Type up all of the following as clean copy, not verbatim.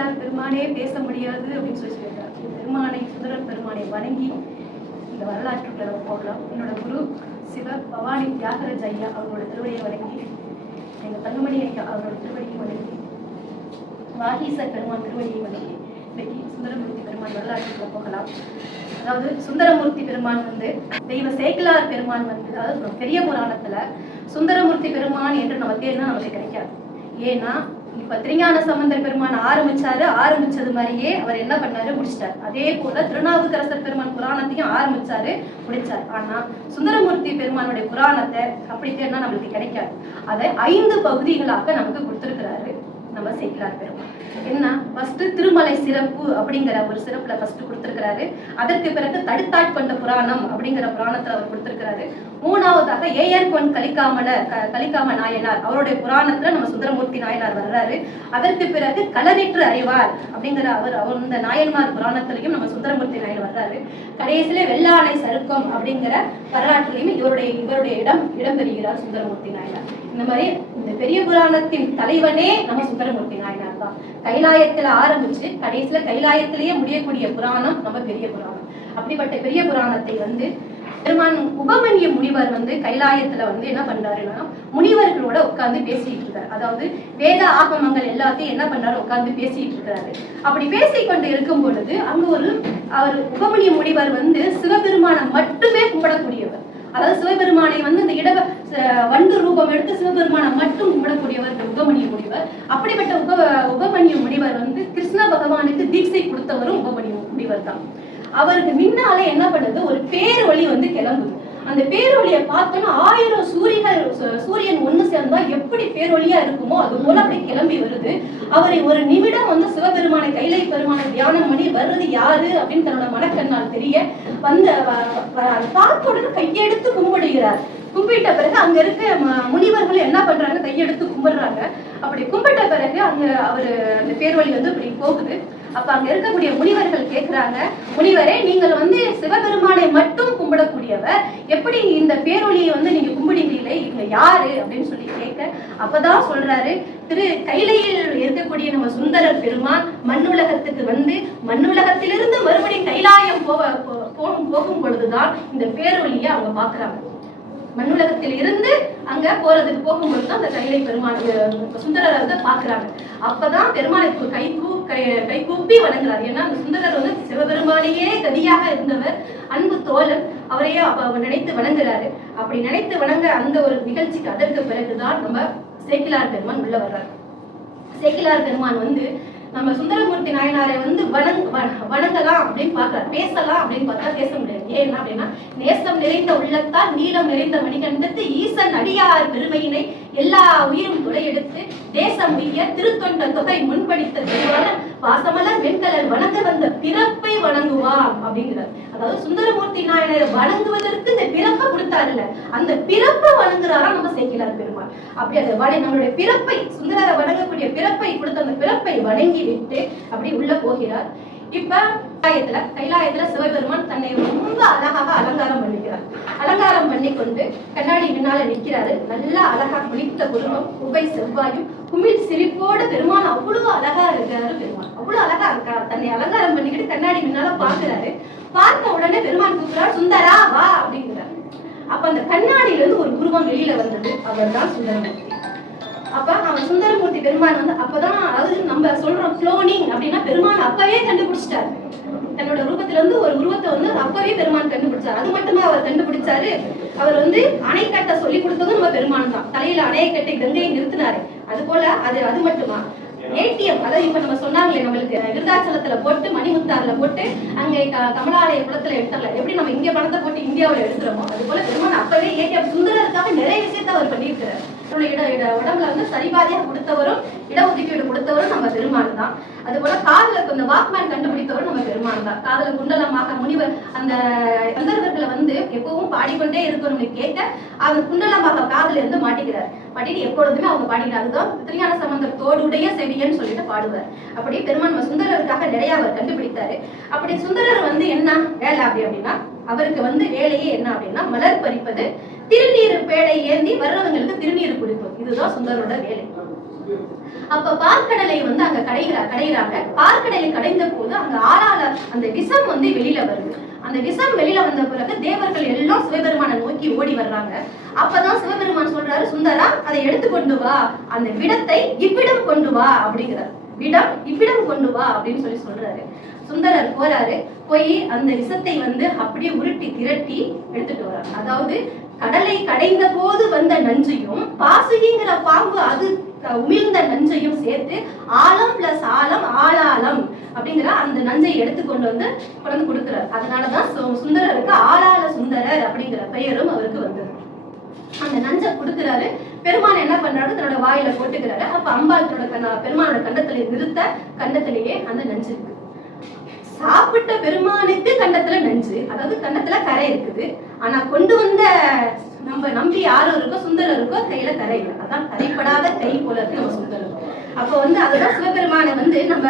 சேக்கிழார் பெருமானே பேச முடியாது அப்படின்னு சொல்லி சொல்லியிருக்காரு. பெருமானை சுந்தரர் பெருமானை வணங்கி இந்த வரலாற்றுக்குள்ள நம்ம போகலாம். என்னோட குரு சிவ பவானி தியாகராஜ் ஐயா அவங்களோட திருவடியை வணங்கி, எங்கள் தங்கமணி ஐயா அவரோட திருவடியை வணங்கி, வாகீசர் பெருமான் திருவடியை வணங்கி இன்னைக்கு சுந்தரமூர்த்தி பெருமான் வரலாற்றுக்குள்ள போகலாம். அதாவது சுந்தரமூர்த்தி பெருமான் தெய்வ சேக்கிழார் பெருமான் அதாவது பெரிய புராணத்துல சுந்தரமூர்த்தி பெருமான் என்று நம்ம தேர்னா நமக்கு கிடைக்காது. ஏன்னா இப்ப திருஞான சம்பந்தர் பெருமான் ஆரம்பிச்சது மாதிரியே அவர் என்ன பண்ணாரு, முடிச்சிட்டார். அதே போல திருநாவுக்கரசர் பெருமான் புராணத்தையும் ஆரம்பிச்சாரு, முடிச்சார். ஆனா சுந்தரமூர்த்தி பெருமானுடைய புராணத்தை அப்படி தேர்னா நம்மளுக்கு கிடைக்காது. அதை 5 பகுதிகளாக நமக்கு கொடுத்திருக்கிறாரு நம்ம சேக்கிழார் பெருமான். என்ன, ஃபர்ஸ்ட் திருமலை சிறப்பு அப்படிங்கிற ஒரு சிறப்புல ஃபர்ஸ்ட் கொடுத்திருக்கிறாரு. அதற்கு பிறகு தடுத்தாட்கொண்ட புராணம் அப்படிங்கிற புராணத்துல அவர் கொடுத்திருக்கிறாரு. 3வதாக ஏயர் பொன் கலிக்காம நாயனார் அவருடைய புராணத்துல நம்ம சுந்தரமூர்த்தி நாயனார் வர்றாரு. அதற்கு பிறகு களரிற்று அறிவார் அப்படிங்கிற அவர் இந்த நாயன்மார் புராணத்திலையும் நம்ம சுந்தரமூர்த்தி நாயனார் வர்றாரு. கடைசியில வெள்ளானை சருக்கம் அப்படிங்கிற வரலாற்றிலையும் இவருடைய இடம் பெறுகிறார் சுந்தரமூர்த்தி நாயனார். இந்த மாதிரி இந்த பெரிய புராணத்தின் தலைவனே நம்ம சுந்தரமூர்த்தி நாயனார் தான். கைலாயத்துல ஆரம்பிச்சு கடைசியில கைலாயத்திலேயே முடியக்கூடிய புராணம் நம்ம பெரிய புராணம். அப்படிப்பட்ட பெரிய புராணத்தை பெருமான் உபமன்ய முனிவர் கைலாயத்துல என்ன பண்றாருன்னா முனிவர்களோட உட்கார்ந்து பேசிட்டு இருக்காரு. அதாவது வேத ஆகமங்கள் எல்லாத்தையும் என்ன பண்றாரு, உட்கார்ந்து பேசிட்டு இருக்காரு. அப்படி பேசிக்கொண்டு இருக்கும் பொழுது அங்க அவர் உபமன்ய முனிவர் சிவபெருமானை மட்டுமே கும்பிடக்கூடியவர். அதாவது சிவபெருமானை இந்த வண்டு ரூபம் எடுத்து சிவபெருமானை மட்டும் கும்பிடக்கூடியவர் உபமன்ய முனிவர். அப்படிப்பட்ட உபமன்ய முனிவர் கிருஷ்ண பகவானுக்கு தீட்சை கொடுத்தவரும் உபமன்ய முனிவர் தான். அவருக்கு முன்னாலே என்ன பண்ணுது, ஒரு பேரொளி கிளம்புது. அந்த பேரொளியை பார்த்தோன்னா 1000 சூரியன் ஒண்ணு சேர்ந்தா எப்படி பேரொளியா இருக்குமோ அது போல அப்படியே கிளம்பி வருது. அவரை ஒரு நிமிடம் சிவபெருமானை கைலை பெருமானை தியானம் பண்ணி வர்றது யாரு அப்படின்னு தன்னோட மனக்கண்ணால் தெரிய பார்த்துடன் கையெடுத்து கும்பிடுகிறார். கும்பிட்ட பிறகு அங்க இருக்க முனிவர்கள் என்ன பண்றாங்க, கையெடுத்து கும்பிடுறாங்க. அப்படி கும்பிட்ட பிறகு அவரு அந்த பேரொளி இப்படி போகுது. அப்ப அங்க இருக்கக்கூடிய முனிவர்கள் கேட்கிறாங்க, முனிவரே நீங்கள் சிவபெருமானை மட்டும் கும்பிடக்கூடியவர், எப்படி இந்த பேரொழியை நீங்க கும்பிடுவீங்களே, இங்க யாரு அப்படின்னு சொல்லி கேட்க, அப்பதான் சொல்றாரு, கைலையில் இருக்கக்கூடிய நம்ம சுந்தரர் பெருமான் மண்ணுலகத்துக்கு மண்ணுலகத்திலிருந்து மறுபடியும் கைலாயம் போகும் பொழுதுதான் இந்த பேரொழியை அவங்க பாக்குறாங்க. மண்ணுலகத்தில் இருந்து அங்க போறதுக்கு போகும்போது அந்த கைலை பெருமான் சுந்தரரை பாக்குறாங்க. அப்பதான் பெருமானுக்கு கை கூப்பி வணங்குறாரு. ஏன்னா அந்த சுந்தரர் சிவபெருமானையே கதியாக இருந்தவர், அன்பு தோழன், அவரையே நினைத்து வணங்குறாரு. அப்படி நினைத்து வணங்க அந்த ஒரு நிகழ்ச்சிக்கு அதற்கு பிறகுதான் நம்ம சேக்கிழார் பெருமான் உள்ள வர்றாரு. சேக்கிழார் பெருமான் நம்ம சுந்தரமூர்த்தி நாயனாரை வணங்கலாம் அப்படின்னு பாக்குறாரு. பேசலாம் அப்படின்னு பார்த்தா பேச முடியாது. ஏன் அப்படின்னா, நேசம் நிறைந்த உள்ளத்தால் நீளம் நிறைந்த மணிகண்டத்து ஈசன் அடியார் பெருமையினை எல்லா உயிரும் துளையெடுத்து தேசம் உய்ய திருத்தொண்ட தொகை முன்படித்த திருவாளர் வாசமலர் வெண்கலர் வணங்க வந்த பிறப்பை வணங்குவார் அப்படிங்கிறார். அதாவது சுந்தரமூர்த்தி நாயனரை வணங்குவதற்கு இந்த பிறப்பை கொடுத்தாருல்ல, அந்த பிறப்பை வணங்குறாரா நம்ம சேக்கிழார் பெருமாள். அப்படி அதை நம்மளுடைய பிறப்பை, சுந்தரரை வணங்கக்கூடிய பிறப்பை கொடுத்த அந்த பிறப்பை வணங்கி விட்டு அப்படி உள்ள போகிறார். இப்ப கைலாயத்துல சிவபெருமான் தன்னை ரொம்ப அழகாக அலங்காரம் பண்ணிக்கிறார். அலங்காரம் பண்ணி கொண்டு கண்ணாடி முன்னால நிற்கிறாரு. நல்லா அழகா குளித்த குருமம், குகை செவ்வாயும் குமிழ் சிரிப்போடு பெருமான் அவ்வளவு அழகா இருக்காரு. பெருமான் அவ்வளவு அழகா இருக்காரு. தன்னை அலங்காரம் பண்ணிக்கிட்டு கண்ணாடி முன்னால பாக்குறாரு. பார்த்த உடனே பெருமான் கூப்பிடுறாரு, சுந்தரா வா அப்படிங்கிறாரு. அப்ப அந்த கண்ணாடியில இருந்து ஒரு உருவம் வெளியில வந்தது. அவர் தான் சுந்தரமூர்த்தி. அப்ப அவன் சுந்தரமூர்த்தி பெருமான் அப்பதான், அதாவது நம்ம சொல்றோம் குளோனிங் அப்படின்னா, பெருமான் அப்பவே கண்டுபிடிச்சிட்டாரு. தன்னோட ரூபத்துல இருந்து ஒரு உருவத்தை அப்பவே பெருமான் கண்டுபிடிச்சாரு. அது மட்டுமா அவர் கண்டுபிடிச்சாரு, அவர் அணை கட்ட சொல்லி கொடுத்ததும் நம்ம பெருமான் தான். தலையில அணையை கட்டி கங்கையை நிறுத்தினாரு. அது போல அது மட்டுமா, ஏடிஎம், அதாவது இப்ப நம்ம சொன்னாங்களே, நம்மளுக்கு விருதாச்சலத்துல போட்டு மணிமுத்தாறுல போட்டு அங்கே கமலாலய குளத்துல எடுத்துடலாம், எப்படி நம்ம இங்க பணத்தை போட்டு இந்தியாவில எடுத்துறோமோ அது போல பெருமான் அப்பவே ஏடிஎம் சுந்தரருக்காக நிறைய விஷயத்த அவர் பண்ணியிருக்கிறார். உடம்புல சரிபாதியா கொடுத்தவரும் இடஒதுக்கீடு கொடுத்தவரும் நம்ம பெருமான் தான். அது போல காதல இந்த வாக்மேன் கண்டுபிடித்தவரும் நம்ம பெருமான் தான். காதல குண்டலமாக முனிவர் அந்த கந்தர்வர்களை எப்பவும் பாடிக்கொண்டே இருக்கணும்னு கேட்க அவர் குண்டலமாக காதல இருந்து மாட்டிக்கிறார். பாடிட்டு எப்பொழுதுமே அவங்க பாடிக்கிறார். அதுதான் திருஞான சம்பந்தர் தோடுடைய செவியன்னு சொல்லிட்டு பாடுவார். அப்படி பெருமான் சுந்தரருக்காக நிறைய அவர் கண்டுபிடித்தாரு. அப்படி சுந்தரர் என்ன வேலை அப்படின்னா, அவருக்கு வேலையே என்ன அப்படின்னா, மலர் பறிப்பது, திருநீர் பேடை ஏந்தி வர்றவங்களுக்கு திருநீர் குடிப்பது. இதுதான் சுந்தரோட வேலை. அப்ப பார்க்கடலை வந்து அங்க கடைகிறாங்க. பார்க்கடலை கடைந்த போது அங்க ஆளால அந்த விஷம் வந்து வெளியில வருது. அந்த விஷம் வெளியில வந்த பிறகு தேவர்கள் எல்லாம் சிவபெருமானை நோக்கி ஓடி வர்றாங்க. அப்பதான் சிவபெருமான் சொல்றாரு, சுந்தரா அதை எடுத்து கொண்டு வா, அந்த விடத்தை இவ்விடம் கொண்டு வா அப்படிங்கிறார். விடம் இவ்விடம் கொண்டு வா அப்படின்னு சொல்றாரு. சுந்தரர் போறாரு, போய் அந்த விஷத்தை வந்து அப்படியே உருட்டி திரட்டி எடுத்துட்டு வர்றாரு. அதாவது கடலை கடைந்த போது வந்த நஞ்சையும் பாசுகிங்கிற பாம்பு அது உமிழ்ந்த நஞ்சையும் சேர்த்து ஆழம் பிளஸ் ஆழம் ஆளாளம் அப்படிங்கிற அந்த நஞ்சை எடுத்துக்கொண்டு வந்து கொடுக்கிறார். அதனாலதான் சுந்தரருக்கு ஆளாள சுந்தரர் அப்படிங்கிற பெயரும் அவருக்கு வந்தது. அந்த நஞ்சை கொடுக்கிறாரு. பெருமான் என்ன பண்றாரு, தன்னோட வாயில போட்டுக்கிறாரு. அப்ப அம்பாள் பெருமானோட கண்டத்திலே நிறுத்த கண்டத்திலேயே அந்த நஞ்சு இருக்கு. சாப்பிட்ட பெருமானுக்கு கண்டத்துல நஞ்சு, அதாவது கண்டத்துல கரை இருக்குது. ஆனா கொண்டு வந்த நம்ம நம்பி யாரும் இருக்கோ சுந்தரருக்கோ கையில கரை இல்லை. அதான் கரைப்படாத கை போல இருக்கு நம்ம சுந்தரர். அப்ப வந்து அதுதான் சிவபெருமானை வந்து நம்ம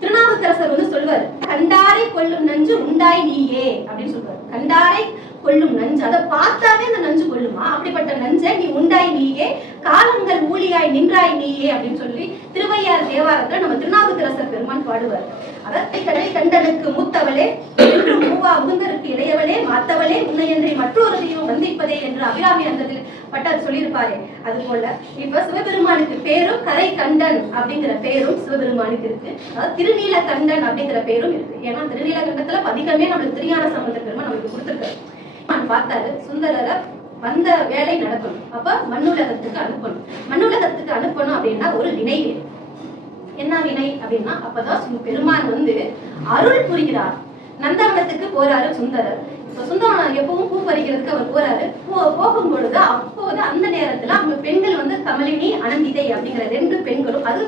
திருநாவுக்கரசர் வந்து சொல்வார், கண்டாரை கொள்ளும் நஞ்சு உண்டாய் நீயே அப்படின்னு சொல்றாரு. கண்டாரை கொள்ளும் நஞ்சு, அதை பார்த்தாவே அந்த நஞ்சு கொள்ளுமா, அப்படிப்பட்ட நஞ்சை நீ உண்டாய் நீயே, காலங்கள் ஊழியாய் நின்றாய் நீயே அப்படின்னு சொல்லி திருவையார் தேவாரத்துல நம்ம திருநாவுக்கரசர் பெருமான் பாடுவார். அதத்தை கடை கண்டனுக்கு மூத்தவளே என்று மூவா முகுந்தருக்கு இளையவளே மாத்தவளே உன்னையன்றி மற்றொரு தெய்வம் வந்திப்பதே என்று அபிராமி அந்தத்தில் பட்டார் சொல்லியிருப்பாரே. அது போல இப்ப சிவபெருமானுக்கு பேரும் கரை கண்டன் அப்படிங்கிற பேரும் சிவபெருமானுக்கு இருக்கு. அதாவது திருநீல கண்டன் அப்படிங்கிற பேரும் இருக்கு. ஏன்னா திருநீலகண்டத்துல பதிகமே நம்மளுக்கு திருஞான சம்பந்த பெருமான் நமக்கு கொடுத்திருக்காரு. பார்த்தாரு, சுந்தரரை வந்த வேலை நடக்கணும், அப்ப மண்ணுலகத்துக்கு அனுப்பணும். மண்ணுலகத்துக்கு அனுப்பணும் அப்படின்னா ஒரு வினை வேணும். என்ன வினை அப்படின்னா, அப்பதான் பெருமான் வந்து அருள் புரிகிறார். நந்தவனத்துக்கு போறாரு சுந்தரர். இப்ப சுந்தரவனம் எப்பவும் பூ பறிக்கிறதுக்கு அவர் போறாரு. போகும் பொழுது அப்போது அந்த நேரத்துல அவங்க பெண்கள் வந்து கமலினி அனந்திதை அப்படிங்கிற 2 பெண்களும், அது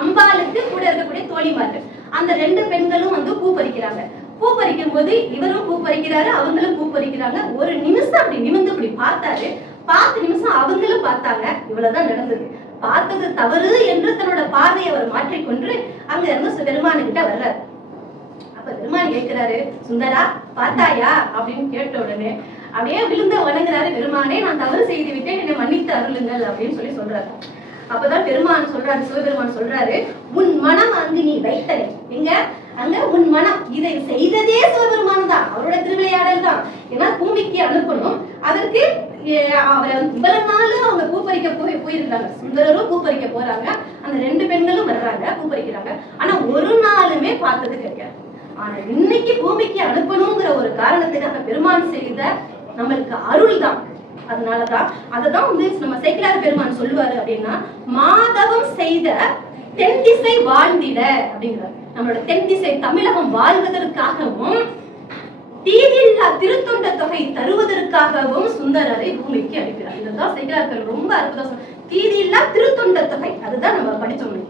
அம்பாளுக்கு கூட இருக்கக்கூடிய தோழிமார்கள், அந்த 2 பெண்களும் வந்து பூ பறிக்கிறாங்க. பூ பறிக்கும் போது இவரும் பூ பறிக்கிறாரு, அவங்களும் பூ பறிக்கிறாங்க. ஒரு நிமிஷம் அப்படி நிமிர்ந்து அப்படி பார்த்தாரு. 10 நிமிஷம் அவங்களும் பார்த்தாங்க. இவ்வளவுதான் நடந்தது. பார்த்தது தவறு என்று தன்னோட பார்வையை அவர் மாற்றிக்கொண்டு அங்க இருந்து பெருமானுக்கிட்ட வர்றாரு. அப்ப பெருமான் கேட்கிறாரு, சுந்தரா பார்த்தாயா அப்படின்னு கேட்ட உடனே அப்படியே விழுந்து வணங்குறாரு. பெருமானே, நான் தவறு செய்து விட்டேன், என்னை மன்னித்து அருளுங்கள் அப்படின்னு சொல்றாரு. அப்பதான் பெருமான் சொல்றாரு, சிவபெருமான் சொல்றாரு, உன் மனம் அங்கு நீ வைத்தலை எங்க அங்க உன் மனம், இதை செய்ததே சிவபெருமான் தான், அவரோட திருவிளையாடல் தான். ஏன்னா பூமிக்கு அனுப்பணும், அதற்கு இவ்வளவு நாளும் அவங்க பூப்பறிக்க போயிருக்காங்க. சுந்தரரும் பூப்பறிக்க போறாங்க, அந்த 2 பெண்களும் வர்றாங்க, பூப்பறிக்கிறாங்க. ஆனா ஒரு நாளுமே பார்த்தது கிடையாது. ஆனா இன்னைக்கு பூமிக்கு அனுப்பணுங்கிற ஒரு காரணத்துக்காக பெருமான் செய்த நம்மளுக்கு அருள் தான். அதனாலதான் அததான் வந்து நம்ம சேக்கிழார் பெருமான் சொல்லுவாரு அப்படின்னா, மாதவம் செய்த தென் திசை வாழ்ந்திட அப்படிங்கிறார். நம்மளோட தென் திசை தமிழகம் வாழ்வதற்காகவும் தீதில்லா திருத்தொண்ட தொகை தருவதற்காகவும் சுந்தரரை பூமிக்கு அனுப்பினார். இதுதான் சேக்கிழார் ரொம்ப அற்புதம். தீதில்லா திருத்தொண்ட தொகை, அதுதான் நம்ம படிச்சோம்.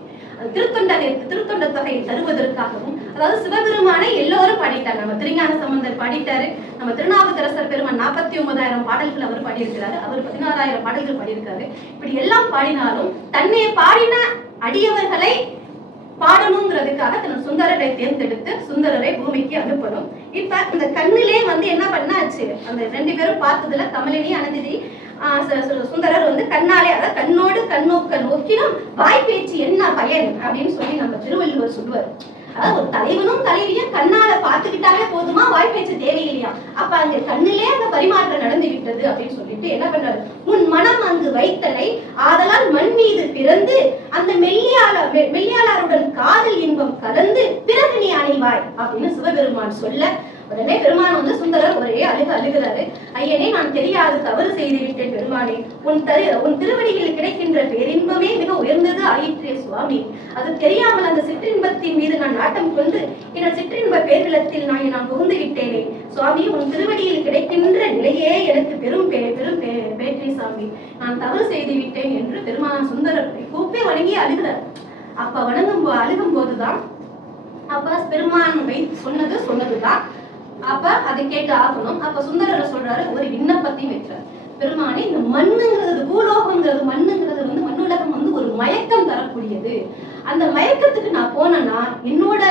திருத்தொண்ட தொகை தருவதற்காகவும், அதாவது சிவபெருமானை எல்லோரும் பாடிட்டாங்க. நம்ம திருஞான சம்பந்தர் பாடிட்டாரு, நம்ம திருநாவுக்கரசர் பெருமான் 49,000 பாடல்கள் அவர் பாடியிருக்கிறாரு, அவர் 16,000 பாடல்கள் பாடியிருக்காரு. இப்படி எல்லாம் பாடினாலும் தன்னை பாடின அடியவர்களை பாடணுங்கிறதுக்காக தன் சுந்தரரை தேர்ந்தெடுத்து சுந்தரரை பூமிக்கு அனுப்பணும். இப்ப இந்த கண்ணிலே வந்து என்ன பண்ணாச்சு, அந்த 2 பேரும் பார்த்ததுல கமலினி அனந்திதி சுந்தரர் வந்து கண்ணாலே, அதாவது கண்ணோடு கண்ணோக்க நோக்கினும் வாய் பேச்சு என்ன பயன் அப்படின்னு சொல்லி நம்ம திருவள்ளுவர் சொல்லுவார். அதாவது ஒரு தலைவனும் தலைவியும் கண்ணால பார்த்துக்கிட்டாலே போதுமா, வாய் பேச்சு தேவையில்லையா. அப்ப அங்க கண்ணிலே அந்த பரிமாற்றம் நடந்து விட்டது அப்படின்னு சொல்லிட்டு என்ன பண்றாரு, உன் மனம் அங்கு வைத்தலை ஆதலால் மண் மீது பிறந்து அந்த மெல்லியாளருடன் காதல் இன்பம் கலந்து பிறகு நீ அணைவாய் அப்படின்னு சிவபெருமான் சொல்ல, உடனே பெருமான் வந்து சுந்தரர் ஒரே அழுகிறாரு. ஐயனே, நான் தெரியாது தவறு செய்து விட்டேன் பெருமானே, உன் திருவடிகளில் கிடைக்கின்ற பேரின்பமே மிக உயர்ந்தது ஆயிற்றே சுவாமி. அது தெரியாமல் அந்த சிற்றின்பத்தின் மீது நான் நாட்டம் கொண்டு என் சிற்றின்ப பேரிலத்தில் நான் புகுந்து விட்டேனே சுவாமி. உன் திருவடியில் கிடைக்கின்ற நிலையே எனக்கு பெரும் பேற்றே சாமி, நான் தவறு செய்து விட்டேன் என்று பெருமான் சுந்தரரை கூப்பி வணங்கி அழுகிறார். அப்ப அழுகும் போதுதான் அப்ப பெருமான் சொன்னதுதான் அப்ப அதை கேட்டு ஆகணும். அப்ப சுந்தரர் சொல்றாரு, ஒரு விண்ணப்பத்தையும் வைக்கிறார். பெருமானே, இந்த மண்ணுங்கிறது, பூலோகங்கிறது, மண்ணுங்கிறது வந்து மண்ணுலகம் வந்து ஒரு மயக்கம் தரக்கூடியது. அந்த மயக்கத்துக்கு நான் போனேன்னா என்னோட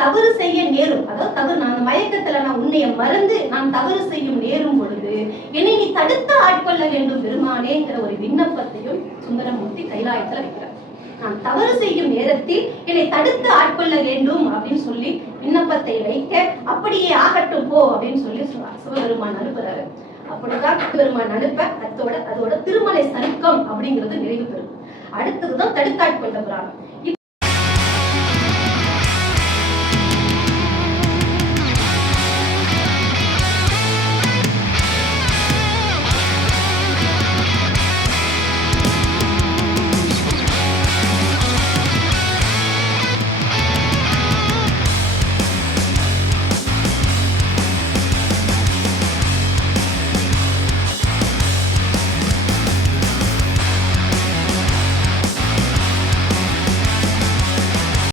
தவறு செய்ய நேரும், அதாவது தவறு, நான் அந்த மயக்கத்துல நான் உன்னைய மறந்து நான் தவறு செய்யும் நேரும் பொழுது என்னை நீ தடுத்து ஆட்கொள்ள வேண்டும் பெருமானேங்கிற ஒரு விண்ணப்பத்தையும் சுந்தரமூர்த்தி கைலாயத்துல வைக்கிறார். நான் தவறு செய்யும் நேரத்தில் என்னை தடுத்து ஆட்கொள்ள வேண்டும் அப்படின்னு சொல்லி விண்ணப்பத்தை வைக்க, அப்படியே ஆகட்டும் போ அப்படின்னு சொல்லி சிவபெருமான் அனுப்புறாரு. அப்படிதான் சிவபெருமான் அனுப்ப அதோட திருமலை சருக்கம் அப்படிங்கிறது நிறைவு பெறும். அடுத்ததுதான் தடுத்தாட்கொண்ட புராணம்.